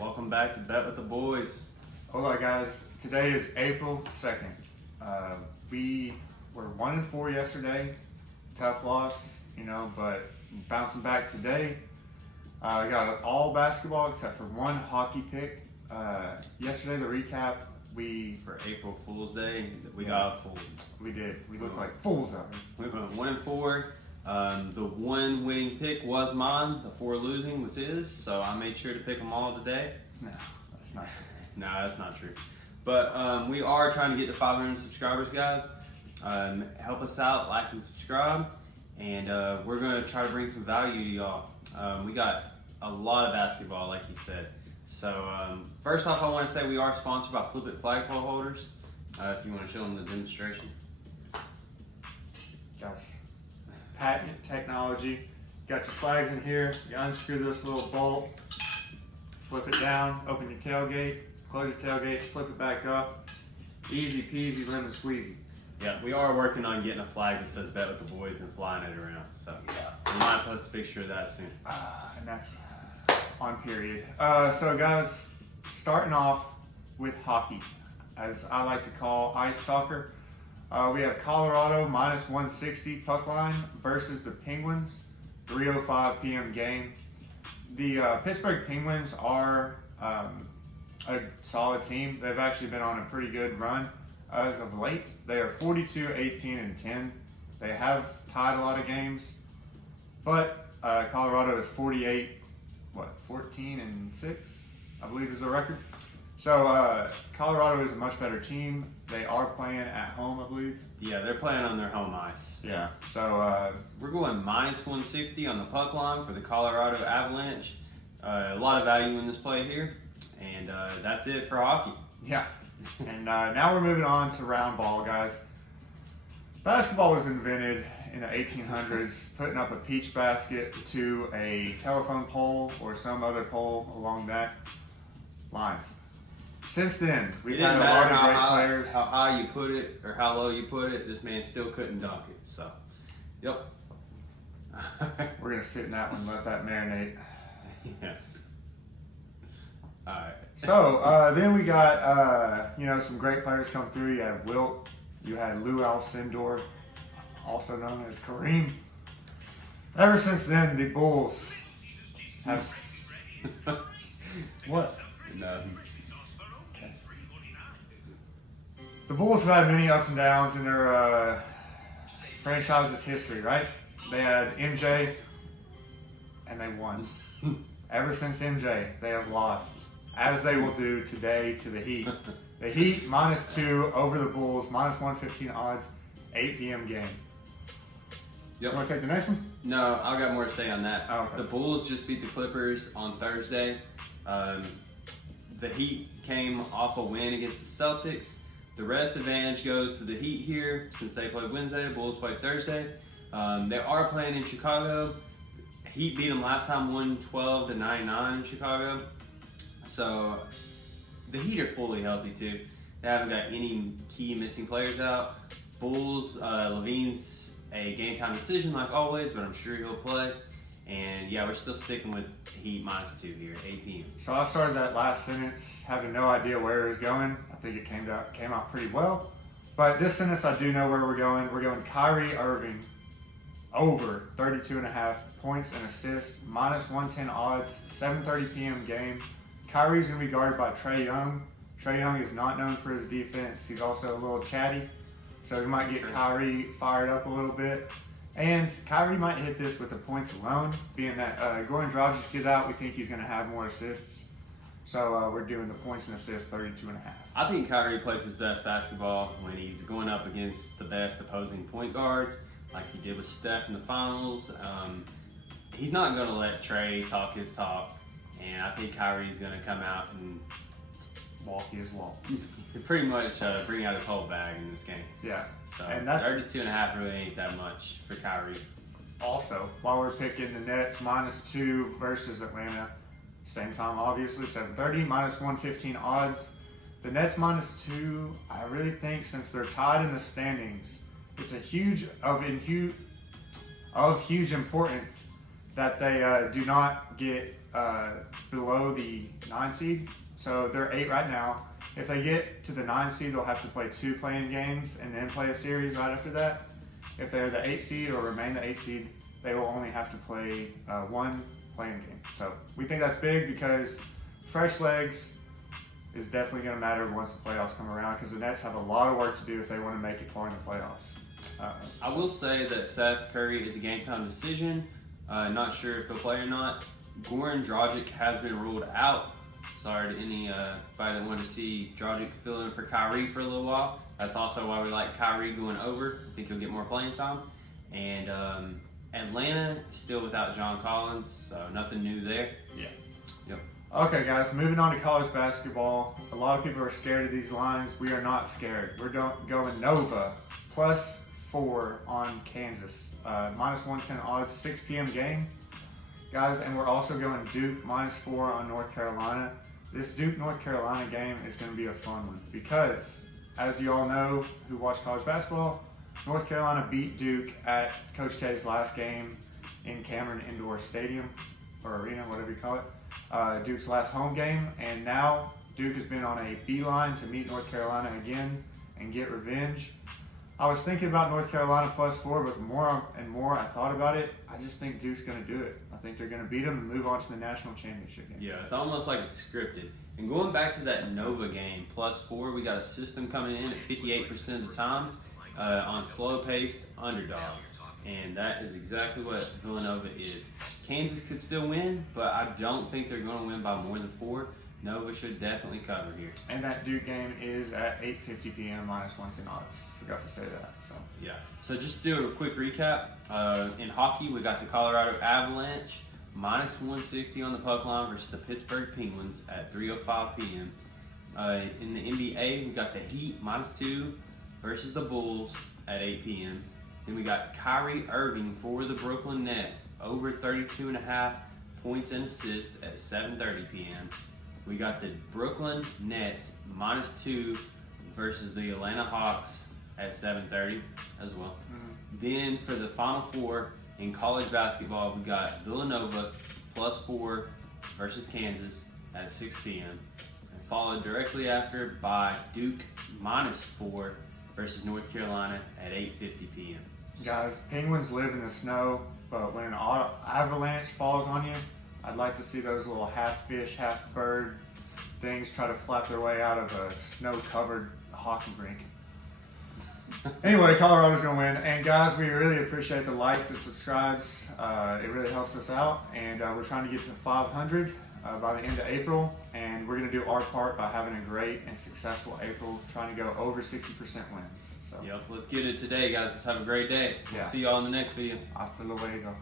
Welcome back to Bet with the Boys. Hola guys, today is April 2nd. We were 1-4 yesterday, tough loss, but bouncing back today. We got all basketball except for one hockey pick. Yesterday, the recap, For April Fool's Day, we got fooled. we did. We looked like fools out there. We went 1-4. The one winning pick was mine. The 4 losing was his. So I made sure to pick them all today. No, that's not true. No, that's not true. But we are trying to get to 500 subscribers, guys. Help us out, like and subscribe. And we're going to try to bring some value to y'all. We got a lot of basketball, like you said. So first off, I want to say we are sponsored by Flip It flagpole holders. If you want to show them the demonstration. Guys, patent technology. Got your flags in here. You unscrew this little bolt, flip it down, open your tailgate, close your tailgate, flip it back up. Easy peasy, lemon squeezy. Yeah, we are working on getting a flag that says Bet with the Boys and flying it around. So we might post a picture of that soon. And that's on period. So guys, starting off with hockey, as I like to call ice soccer. We have Colorado minus 160 puck line versus the Penguins, 3:05 p.m. game. The Pittsburgh Penguins are a solid team. They've actually been on a pretty good run as of late. They are 42, 18, and 10. They have tied a lot of games, but Colorado is 14 and 6, I believe is the record. So Colorado is a much better team. They are playing at home, I believe. Yeah, they're playing on their home ice. Yeah. So We're going minus 160 on the puck line for the Colorado Avalanche. A lot of value in this play here. And that's it for hockey. yeah. And now we're moving on to round ball, guys. Basketball was invented in the 1800s, putting up a peach basket to a telephone pole or some other pole along that lines. Since then, we've had a lot of great players. How high you put it or how low you put it, this man still couldn't dunk it. So, yep. We're going to sit in that one and let that marinate. Yeah. All right. So then we got some great players come through. You had Wilt, you had Lou Alcindor, also known as Kareem. Ever since then, the Bulls have what? No. Okay. The Bulls have had many ups and downs in their franchise's history, right? They had MJ, and they won. Ever since MJ, they have lost, as they will do today to the Heat. The Heat -2 over the Bulls, minus 115 odds, 8 p.m. game. Yep. You want to take the next one? No, I've got more to say on that. Oh, okay. The Bulls just beat the Clippers on Thursday. The Heat came off a win against the Celtics. The rest advantage goes to the Heat here since they played Wednesday. The Bulls played Thursday. They are playing in Chicago. Heat beat them last time, 112-99 in Chicago. So the Heat are fully healthy too. They haven't got any key missing players out. Bulls, Levine's a game time decision like always, but I'm sure he'll play. And yeah, we're still sticking with Heat -2 here, 8 p.m. So I started that last sentence having no idea where it was going. I think it came out pretty well. But this sentence, I do know where we're going. We're going Kyrie Irving over 32.5 points and assists, minus 110 odds, 7:30 p.m. game. Kyrie's going to be guarded by Trae Young. Trae Young is not known for his defense. He's also a little chatty. So we might get Kyrie fired up a little bit. And Kyrie might hit this with the points alone, being that Goran Dragic gets out. We think he's going to have more assists. So we're doing the points and assists, 32.5. I think Kyrie plays his best basketball when he's going up against the best opposing point guards, like he did with Steph in the finals. He's not going to let Trae talk his talk, and I think Kyrie's going to come out and Walk his walk. pretty much bring out his whole bag in this game. Yeah. So And that's 32.5 really ain't that much for Kyrie. also, while we're picking the Nets, -2 versus Atlanta. Same time, obviously, 7:30, minus 115 odds. The Nets -2, I really think since they're tied in the standings, it's of huge importance that they do not get below the 9 seed. So they're 8 right now. If they get to the 9 seed, they'll have to play 2 play-in games and then play a series right after that. If they're the 8 seed or remain the 8 seed, they will only have to play 1 play-in game. So we think that's big because fresh legs is definitely going to matter once the playoffs come around, because the Nets have a lot of work to do if they want to make it far in the playoffs. I will say that Seth Curry is a game time decision. Not sure if he'll play or not. Goran Dragic has been ruled out. Sorry to anybody that wanted to see Dragic fill in for Kyrie for a little while. That's also why we like Kyrie going over. I think he'll get more playing time. And Atlanta is still without John Collins, so nothing new there. Yeah. Yep. Okay, guys, moving on to college basketball. A lot of people are scared of these lines. We are not scared. We're going Nova +4 on Kansas. -110 odds, 6 p.m. game. Guys, and we're also going Duke -4 on North Carolina. This Duke-North Carolina game is going to be a fun one because, as you all know who watch college basketball, North Carolina beat Duke at Coach K's last game in Cameron Indoor Stadium, or Arena, whatever you call it. Duke's last home game, and now Duke has been on a beeline to meet North Carolina again and get revenge. I was thinking about North Carolina +4, but the more and more I thought about it, I just think Duke's going to do it. I think they're going to beat them and move on to the national championship game. Yeah, it's almost like it's scripted. And going back to that Nova game, +4, we got a system coming in at 58% of the time on slow-paced underdogs. And that is exactly what Villanova is. Kansas could still win, but I don't think they're going to win by more than 4. Nova should definitely cover here. And that Duke game is at 8:50 p.m. -110 odds. Forgot to say that. So yeah. So just to do a quick recap. In hockey, we got the Colorado Avalanche -160 on the puck line versus the Pittsburgh Penguins at 3:05 p.m. In the NBA, we got the Heat -2 versus the Bulls at 8 p.m. Then we got Kyrie Irving for the Brooklyn Nets over 32.5 points and assists at 7:30 p.m. We got the Brooklyn Nets -2 versus the Atlanta Hawks at 7:30 as well. Then for the Final Four in college basketball, we got Villanova +4 versus Kansas at 6 p.m. and followed directly after by Duke -4 versus North Carolina at 8:50 p.m. guys, Penguins live in the snow, but when an avalanche falls on you, I'd like to see those little half fish, half bird things try to flap their way out of a snow-covered hockey rink. Anyway, Colorado's going to win. And guys, we really appreciate the likes and subscribes. It really helps us out. And we're trying to get to 500 by the end of April. And we're going to do our part by having a great and successful April, trying to go over 60% wins. So. Yep, let's get it today, guys. Let's have a great day. We'll see y'all in the next video. Hasta luego.